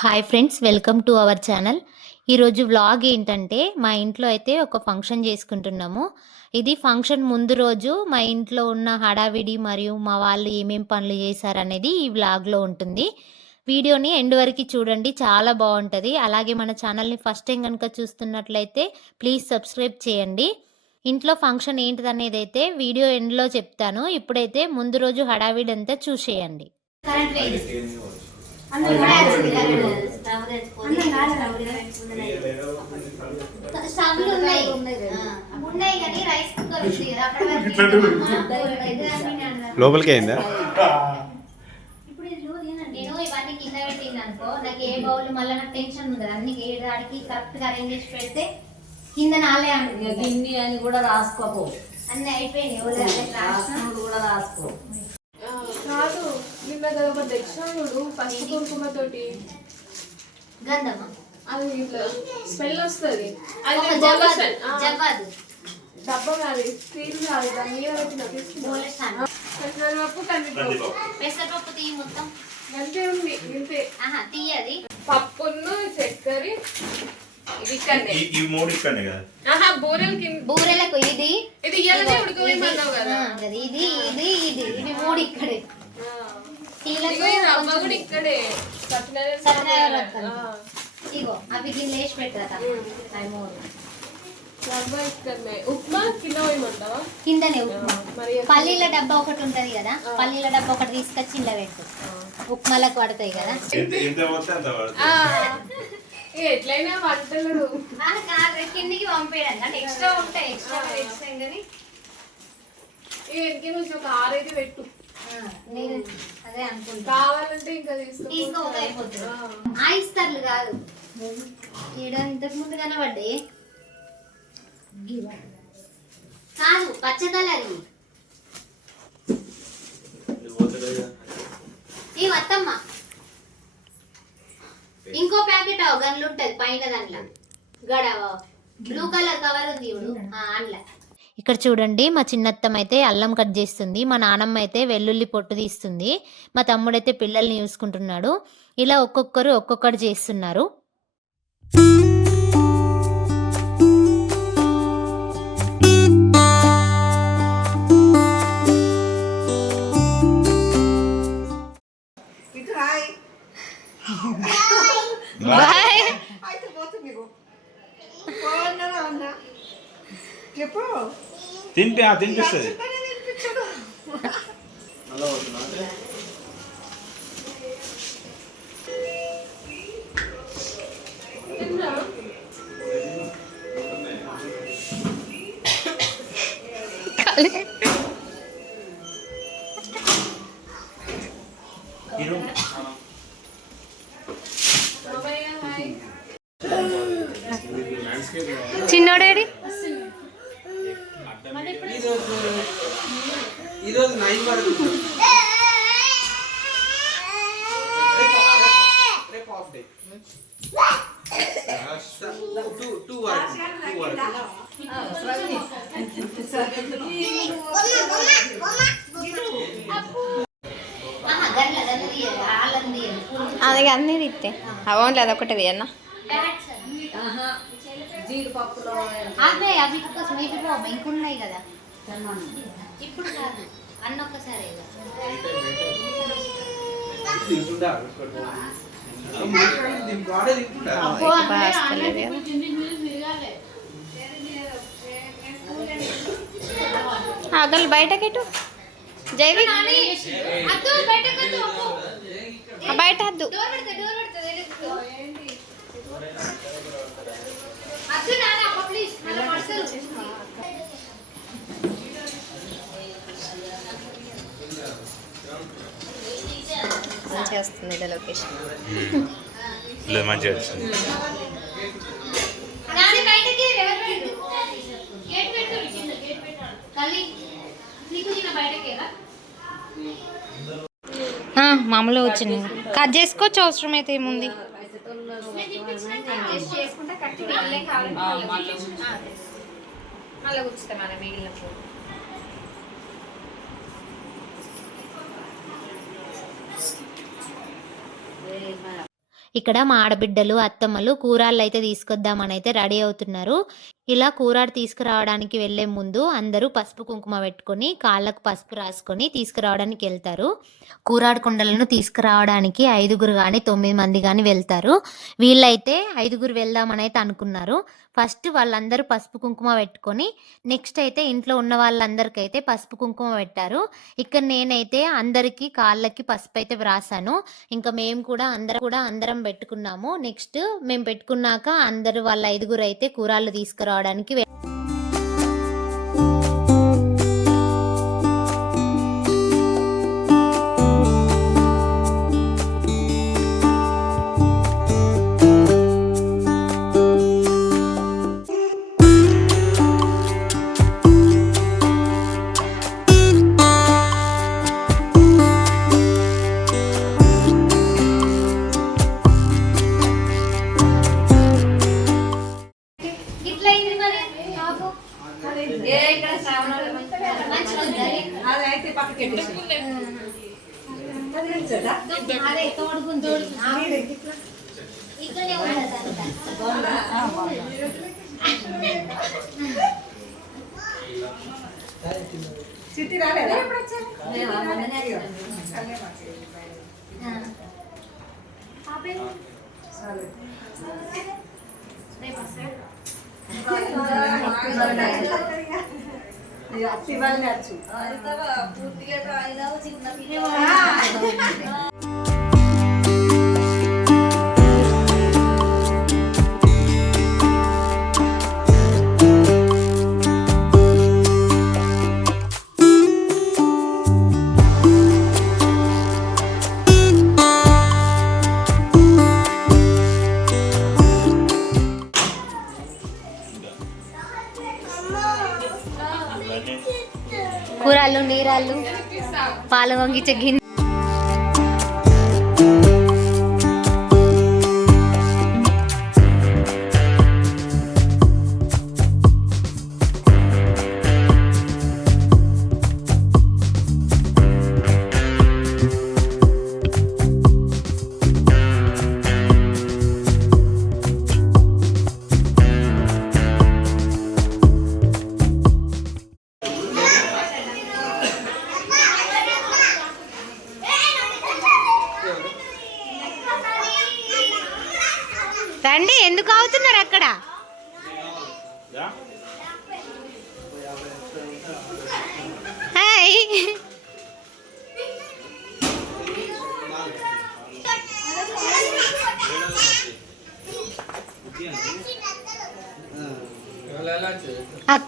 Hi friends welcome to our channel ఈరోజు vlog ఏంటంటే మా ఇంట్లో అయితే ఒక ఫంక్షన్ చేసుకుంటున్నాము. ఇది ఫంక్షన్ ముందు రోజు మా ఇంట్లో ఉన్న హడావిడి మరియు మా వాళ్ళు ఏమేం పనులు చేశారనేది ఈ వ్లాగ్లో ఉంటుంది. వీడియోని ఎండ్ వరకు చూడండి చాలా బాగుంటుంది. అలాగే మన ఛానల్ని ఫస్ట్ టైం కనుక చూస్తున్నట్లయితే ప్లీజ్ సబ్స్క్రైబ్ చేయండి. ఇంట్లో ఫంక్షన్ ఏంటిదనేది అయితే వీడియో ఎండ్లో చెప్తాను. ఇప్పుడైతే ముందు రోజు హడావిడి అంతా చూసేయండి స్టవ్లు ఉన్నాయి. ఉన్నాయి కానీ రైస్ కుక్కర్ ఉంది. లోపలికి అయిందా? ఇప్పుడు ఇది చూడు, నేను ఇవన్నీ కింద పెట్టింది అనుకో. నాకు ఏ బౌల్ మళ్ళీ నాకు టెన్షన్ ఉంది అన్ని ఏ దాడికి కరెక్ట్గా అరేంజ్ చేసి పెడితే కింద నాలే గిన్నె అని కూడా రాసుకోపో. అన్ని రాసుకుడు కూడా రాసుకో. నిన్న కదా ఒక తెచ్చినాడు పసుపు కుంకుమతోటి గంధమా? అది ఇట్లా స్మెల్ వస్తుంది. అది డబ్బా కాదు స్టీల్ కాదు దాని మీద పెట్టిన తీసుకున్నా బోల స్టాండ్ పెసరపప్పు కందిపప్పు. పెసరపప్పు తీయి మొత్తం. అంతే ఉంది ఇంతే ఆహా తీయది. పప్పును చక్కెర ఈ- మూడు ఇక్కడనే కదా? ఆహా బూరెలు కింద బూరెలకు ఇది ఇది ఇయ్యాలనే కదా. ఆ, ఇది ఇది ఇది ఇది. ఇవి మూడు ఇక్కడే. ఇగో అవి గిన్నె వేసి ఇక్కడనే. ఉప్మా కిందనే ఉప్మా. పల్లీల డబ్బా ఒకటి ఉంటది కదా పల్లీల డబ్బా ఒకటి తీసుకొచ్చి ఇంట్లో పెట్టు. ఉప్మాలకు పడతాయి కదా. ఎట్లయినా వంటలు. కాదు కిందికి పంపేయడానికి అంటే ఎక్స్ట్రా ఉంటాయి ఎక్స్ట్రా కానీ ఒక ఆరైతే పెట్టు. నేను అదే అనుకుంటా కావాలంటే ఇంకా తీసుకో తీసుకోక అయిపోతుంది. ఆ. ఇస్తారులు కాదు. ఈడ ఇంతకు ముందు కనబడ్డాయి. కాదు పచ్చ కలర్. ఈ వత్తమ్మ. ఇంకో ప్యాకెట్ గన్లు ఉంటది పైన దాంట్లో. గడవ బ్లూ కలర్ కవర్ ఉంది ఇప్పుడు అందులో. ఇక్కడ చూడండి మా చిన్నత్తమ్మ అయితే అల్లం కట్ చేస్తుంది మా నానమ్మ అయితే వెల్లుల్లి పొట్టు తీస్తుంది మా తమ్ముడైతే పిల్లల్ని చూసుకుంటున్నాడు. ఇలా ఒక్కొక్కరు ఒక్కొక్కటి చేస్తున్నారు. బాయ్. చెప్పు. తినిపి ఆ తినిపిస్తుంది. అది అన్నీ తిత్తే. ఓన్లీ అదొకటి తీయన్న. ఇంకున్నాయి కదా. ఇప్పుడు కాదు అన్న ఒక్కసారి అగలు బయటకెటు జైవి అద్దు బయటకు ఆ బయట వద్దు. మంచిగా వస్తుంది ఇదే లొకేషన్ లేదు మంచిగా బయటకేరా మామూలుగా వచ్చింది. కట్ చేసుకోవచ్చు అవసరం అయితే ఏముంది? మళ్ళీ మిగిలినప్పుడు ఇక్కడ మా ఆడబిడ్డలు అత్తమ్మలు కూరాళ్ళు అయితే తీసుకొద్దామని అయితే రెడీ అవుతున్నారు. ఇలా కూరాడు తీసుకురావడానికి వెళ్ళే ముందు అందరూ పసుపు కుంకుమ పెట్టుకొని కాళ్ళకు పసుపు రాసుకొని తీసుకురావడానికి వెళ్తారు. కూరాడు కుండలను తీసుకురావడానికి ఐదుగురు కానీ తొమ్మిది మంది కానీ వెళ్తారు. వీళ్ళైతే ఐదుగురు వెళ్దామని అయితే అనుకున్నారు. ఫస్ట్ వాళ్ళందరూ పసుపు కుంకుమ పెట్టుకొని నెక్స్ట్ అయితే ఇంట్లో ఉన్న వాళ్ళందరికైతే పసుపు కుంకుమ పెట్టారు. ఇక్కడ నేనైతే అందరికీ కాళ్ళకి పసుపు అయితే వ్రాసాను. ఇంకా మేము కూడా అందరం కూడా అందరం పెట్టుకున్నాము. నెక్స్ట్ మేము పెట్టుకున్నాక అందరు వాళ్ళ ఐదుగురు అయితే కూరాళ్ళు తీసుకురావడానికి చిట్టి రాలేదా లేవా? మొన్ననే అడిగా. ఆ. పాపేం? రేపు వస్తాడు. ngomong gicek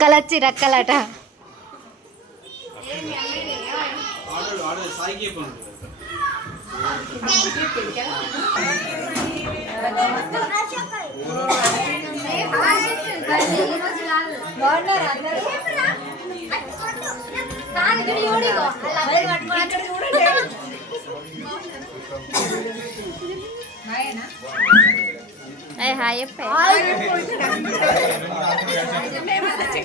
रखल रखल हाय हाय हाय हाय हाय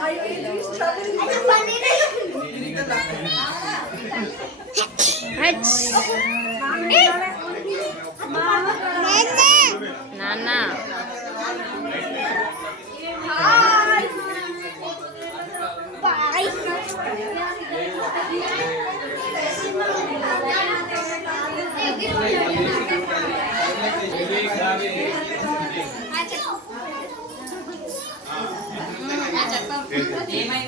I think these trouble. నాన్న. ఏమైంది?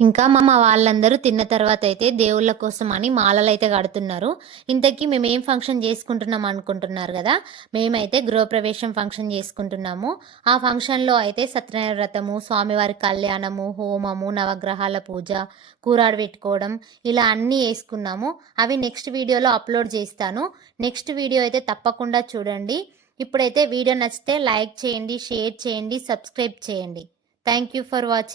ఇంకా మా వాళ్ళందరూ తిన్న తర్వాత అయితే దేవుళ్ళ కోసం అని మాలలు అయితే కడుతున్నారు. ఇంతకీ మేము ఏం ఫంక్షన్ చేసుకుంటున్నాం అనుకుంటున్నారు కదా? మేమైతే గృహప్రవేశం ఫంక్షన్ చేసుకుంటున్నాము. ఆ ఫంక్షన్లో అయితే సత్యనారాయణ వ్రతము స్వామివారి కళ్యాణము హోమము నవగ్రహాల పూజ కూరాడు పెట్టుకోవడం ఇలా అన్నీ వేసుకున్నాము. అవి నెక్స్ట్ వీడియోలో అప్లోడ్ చేస్తాను. నెక్స్ట్ వీడియో అయితే తప్పకుండా చూడండి. ఇప్పుడైతే వీడియో నచ్చితే లైక్ చేయండి షేర్ చేయండి సబ్స్క్రైబ్ చేయండి. Thank you for watching.